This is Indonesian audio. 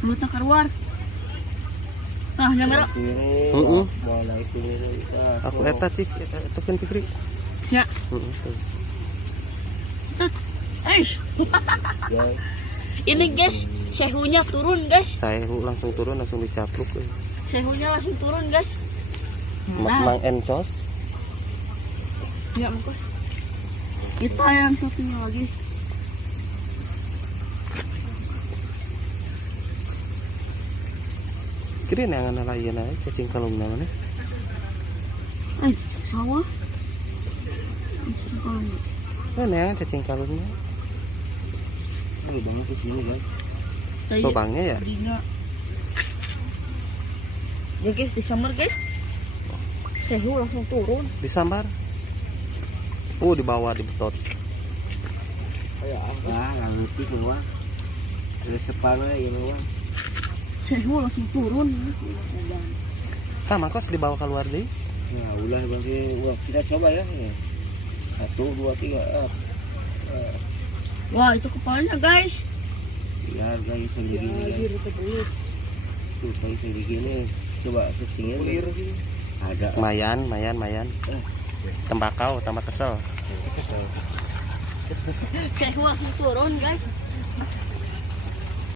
Mulutnya keluar. Nah, nyamera. Heeh. Aku eta cik, tekan Fikri. Ya. Heeh. Ini guys, sehunya turun guys. Saya langsung turun langsung dicapluk. Sehunya langsung turun guys. Mang encos. Ya mungkin. Kita yang satunya lagi. Kira yang lain aja cacing kalung namanya. Sawah. Mana cacing kalungnya? Lubangnya ke sini guys. Lubangnya ya? Ya guys, disambar guys. Sehu langsung turun. Disambar. Di bawah di betot. Nggak ngerti semua. Terus sepana ya semua. Sehu langsung turun. Mangkos dibawa keluar deh. Nah, ulah bang kita coba ya. 1, 2, 3 up. Wah, itu kepalanya guys. Ya guys segini. Tuh kayak segini. Coba susingin. Ada. Mayan. Tembakau tambah kesel. Sehu langsung turun guys.